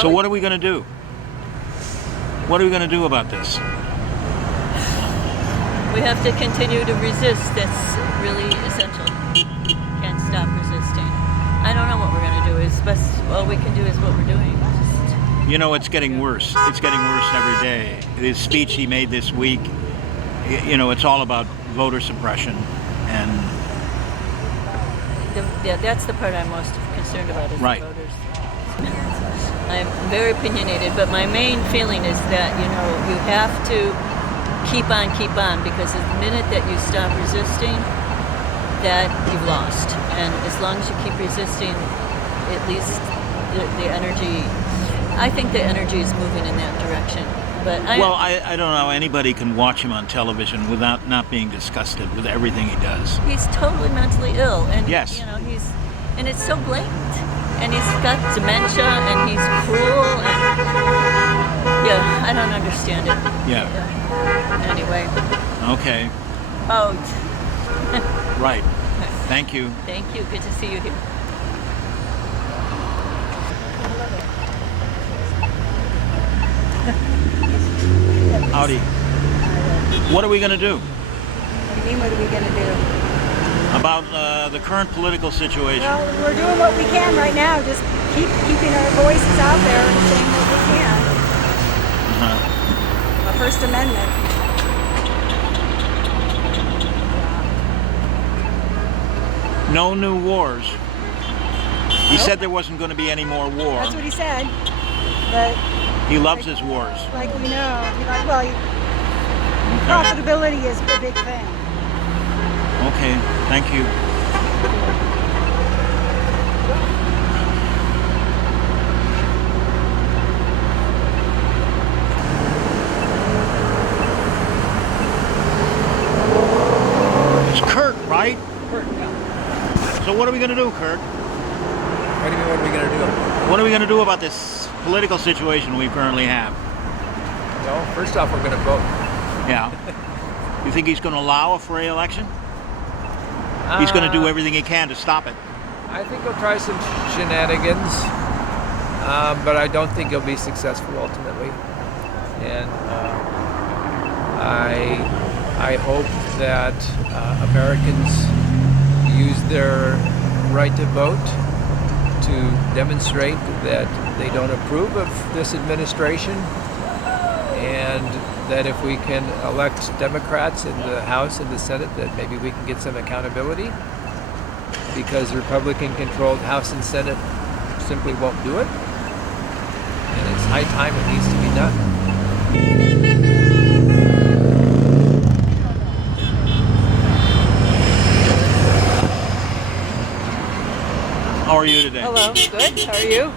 So what are we going to do? What are we going to do about this? We have to continue to resist. That's really essential. Can't stop resisting. I don't know what we're going to do. All we can do is what we're doing. You know, it's getting worse. It's getting worse every day. His speech he made this week, you know, it's all about voter suppression. And that's the part I'm most concerned about is right. The voters. I'm very opinionated, but my main feeling is that, you know, you have to keep on, because the minute that you stop resisting, that you've lost. And as long as you keep resisting, at least the energy, I think the energy is moving in that direction. But I don't know how anybody can watch him on television without not being disgusted with everything he does. He's totally mentally ill, and yes. You know, and it's so blatant. And he's got dementia, and he's cruel, and yeah, I don't understand it. Yeah. Anyway. Okay. Oh. Right. Thank you. Thank you. Good to see you here. Howdy. What are we going to do? What do you mean, what are we going to do? About the current political situation. Well, we're doing what we can right now. Just keeping our voices out there and saying what we can. The First Amendment. No new wars. He said there wasn't going to be any more war. That's what he said. But he loves his wars. Like we know. Profitability is a big thing. Okay, thank you. It's Kurt, right? Kurt, yeah. So what are we going to do, Kurt? What do you mean, what are we going to do? What are we going to do about this political situation we currently have? Well, first off, we're going to vote. Yeah. You think he's going to allow a free election? He's going to do everything he can to stop it. I think he'll try some shenanigans, but I don't think he'll be successful ultimately. And I hope that Americans use their right to vote to demonstrate that they don't approve of this administration, and that if we can elect Democrats in the House and the Senate, that maybe we can get some accountability, because the Republican-controlled House and Senate simply won't do it, and it's high time it needs to be done. How are you today? Hello, good. How are you?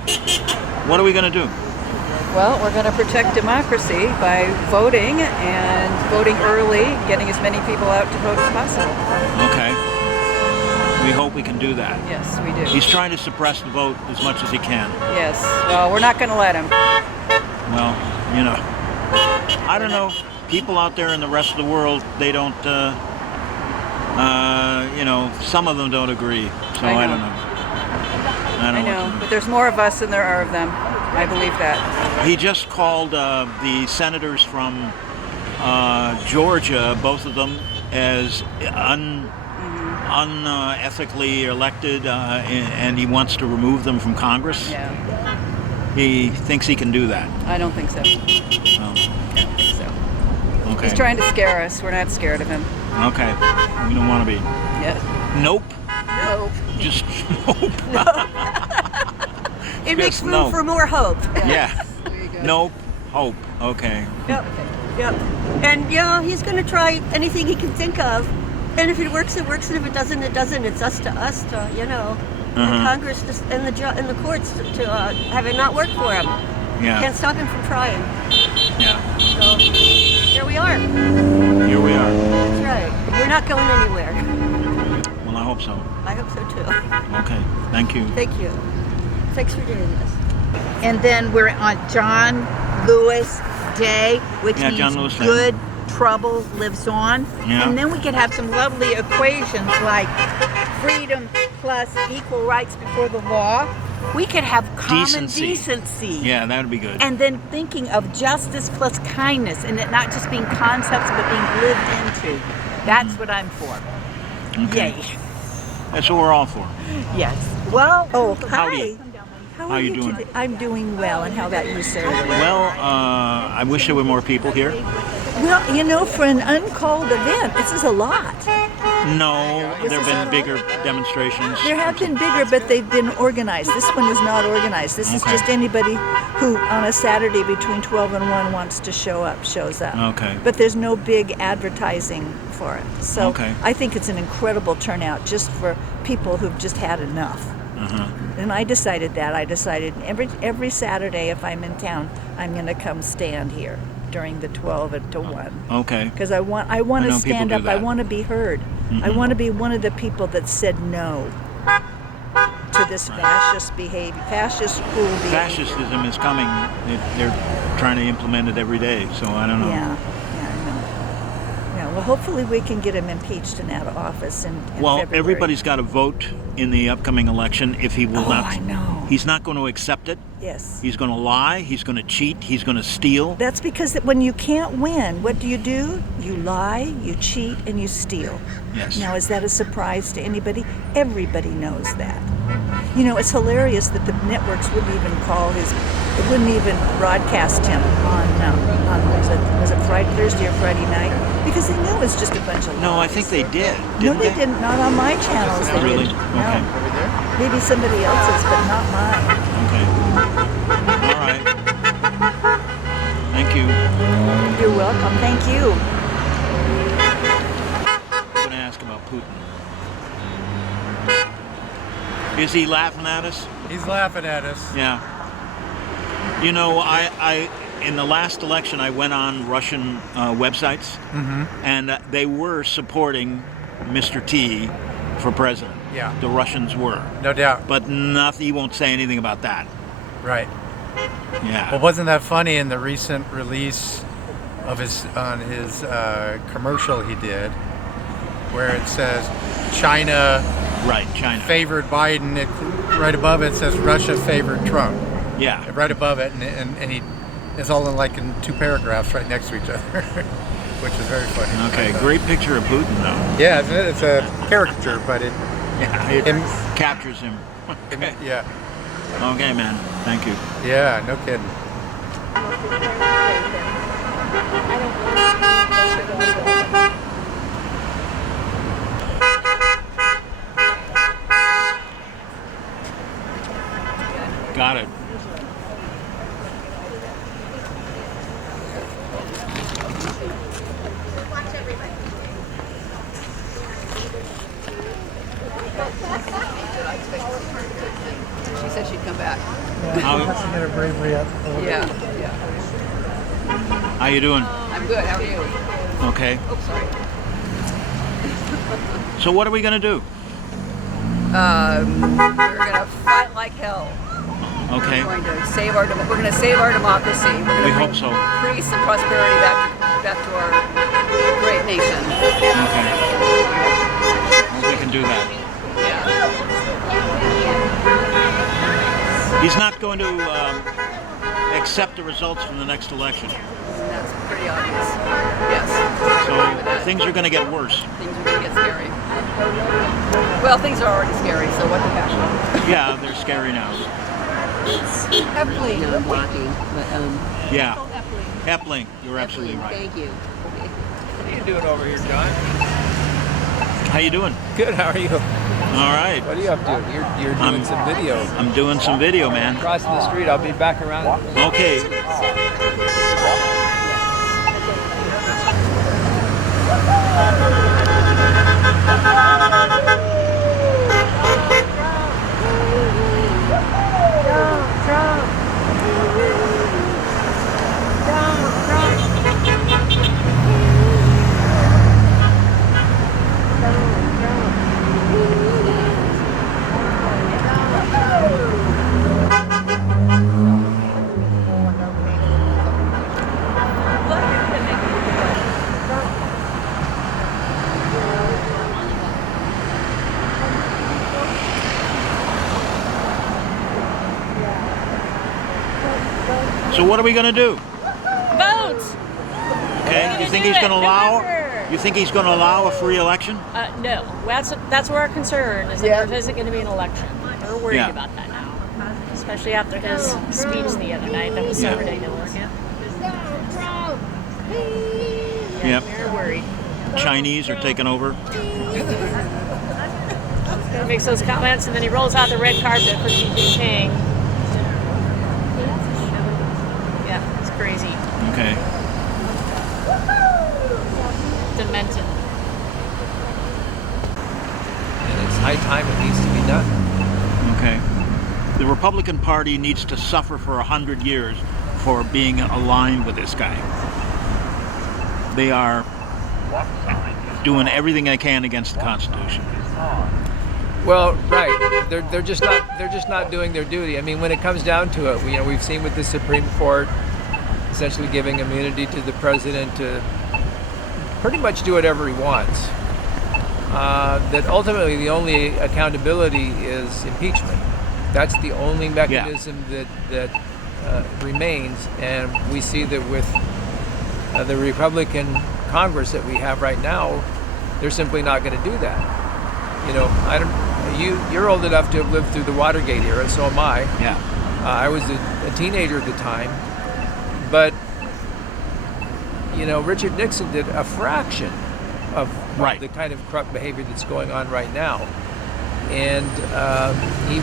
What are we going to do? Well, we're going to protect democracy by voting and voting early, getting as many people out to vote as possible. Okay. We hope we can do that. Yes, we do. He's trying to suppress the vote as much as he can. Yes. Well, we're not going to let him. Well, you know, I don't know. People out there in the rest of the world, they don't, you know, some of them don't agree. So I don't know. I know, but there's more of us than there are of them. I believe that. He just called the senators from Georgia, both of them, as unethically elected, and he wants to remove them from Congress. Yeah. He thinks he can do that. I don't think so. Oh. I don't think so. Okay. He's trying to scare us. We're not scared of him. Okay. We don't want to be. Yeah. Nope. Nope. Just nope. It makes Just room nope. for more hope. Yeah. Nope. Hope. Okay. Yep. Yep. And yeah, he's going to try anything he can think of. And if it works, it works. And if it doesn't, it doesn't. It's us to you know, the Congress and the courts to have it not work for him. Yeah. Can't stop him from trying. Yeah. So here we are. Here we are. That's right. We're not going anywhere. Well, I hope so. I hope so too. Okay. Thank you. Thank you. Thanks for doing this. And then we're on John Lewis Day, which Yeah, John means Lewis Day. good trouble lives on. Yeah. And then we could have some lovely equations like freedom plus equal rights before the law we could have common Decency. decency. Yeah, that would be good. And then thinking of justice plus kindness, and it not just being concepts but being lived into. That's what I'm for. Okay. Yay. That's what we're all for. Yes. Well, Oh, Howdy. hi. How How are you you doing? today? I'm doing well, and how about you, Sarah? Well, I wish there were more people here. Well, you know, for an uncalled event, this is a lot. No, Was there have this been all? bigger demonstrations. There have been bigger, but they've been organized. This one is not organized. This is Okay. just anybody who, on a Saturday between 12 and 1, wants to show up, shows up. Okay. But there's no big advertising for it. So Okay. I think it's an incredible turnout just for people who've just had enough. Uh-huh. And I decided that. I decided every Saturday, if I'm in town, I'm going to come stand here during the 12 to 1. Okay. Because I want I to know people stand do up. I that. want to be heard. I want to be one of the people that said no to this fascist behavior, fascist school behavior. Fascism is coming. They're trying to implement it every day, so I don't know. Yeah, I know. Yeah, well, hopefully we can get him impeached and out of office in Well, February. everybody's got to vote in the upcoming election if he will Oh, not. I know. He's not going to accept it. Yes. He's going to lie. He's going to cheat. He's going to steal. That's because when you can't win, what do? You lie, you cheat, and you steal. Yes. Now, is that a surprise to anybody? Everybody knows that. You know, it's hilarious that the networks wouldn't even it wouldn't even broadcast him on was it Friday, Thursday or Friday night? Because they knew it was just a bunch of lies. No, I think they did. No, Didn't they didn't. Not on my channels. They Really? didn't. Okay. No. Maybe somebody else's, but not mine. Okay. All right. Thank you. You're welcome. Thank you. I'm going to ask about Putin. Is he laughing at us? He's laughing at us. Yeah. You know, I in the last election, I went on Russian websites, and they were supporting Mr. T for president. Yeah. The Russians were. No doubt. But nothing, he won't say anything about that. Right. Yeah. Well, wasn't that funny in the recent release of his commercial he did, where it says China Right, China. favored Biden, right above it says Russia favored Trump. Yeah. Right above it, and he it's all in two paragraphs right next to each other, which is very funny. Okay, great picture of Putin, though. Yeah, it's a caricature, but it Yeah, it Him- captures him. Okay. yeah, Okay, man. Thank you. yeah, no kidding. Got it. She said she'd come back. How, Yeah. how you doing? I'm good. How are you? Okay. Oh, sorry. So what are we gonna do? We're gonna fight like hell. Okay. We're going to save our democracy. We're going We to hope so. bring peace and prosperity back to our great nation. Okay. Hope we can do that. Yeah. He's not going to accept the results from the next election. That's pretty obvious. Yes. So things are going to get worse. Things are going to get scary. Well, things are already scary, so what the heck? Yeah, they're scary now. Epling. No, I'm blocking, but Yeah. Epling, you're absolutely right. Thank you. What are you doing over here, John? How you doing? Good. How are you? All right. What are you up to? You're doing I'm- some video. I'm doing some video, man. Crossing the street. I'll be back around. Okay. So what are we going to do? Vote. Okay. We're You think gonna he's do going to it. allow? November. You think he's going to allow a free election? No, that's where our concern is that there isn't going to be an election. We're worried Yeah. about that now, especially after his speech the other night. That was so Yeah. ridiculous. Yep. We're worried. Chinese are taking over. He makes those comments and then he rolls out the red carpet for Xi Jinping. Yeah, it's crazy. Okay. Demented. And it's high time it needs to be done. Okay. The Republican Party needs to suffer for 100 years for being aligned with this guy. They are doing everything they can against the Constitution. Well, right. They're just not doing their duty. I mean, when it comes down to it, we've seen with the Supreme Court essentially giving immunity to the president to pretty much do whatever he wants. That ultimately the only accountability is impeachment. That's the only mechanism that remains, and we see that with the Republican Congress that we have right now, they're simply not going to do that. You're old enough to have lived through the Watergate era, so am I. Yeah. I was a teenager at the time, but Richard Nixon did a fraction of Right. the kind of corrupt behavior that's going on right now, and he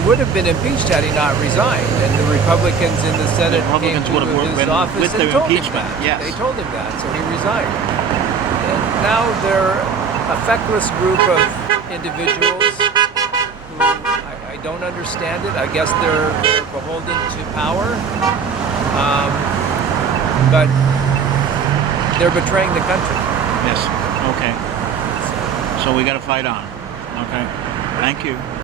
would have been impeached had he not resigned. And the Republicans in the Senate Republicans came would to have his been office with and the told him impeachment, that. yes. They told him that, so he resigned. And now they're a feckless group of individuals who I don't understand it. I guess they're beholden to power, but they're betraying the country. Yes. Okay. So we got to fight on. Okay. Thank you.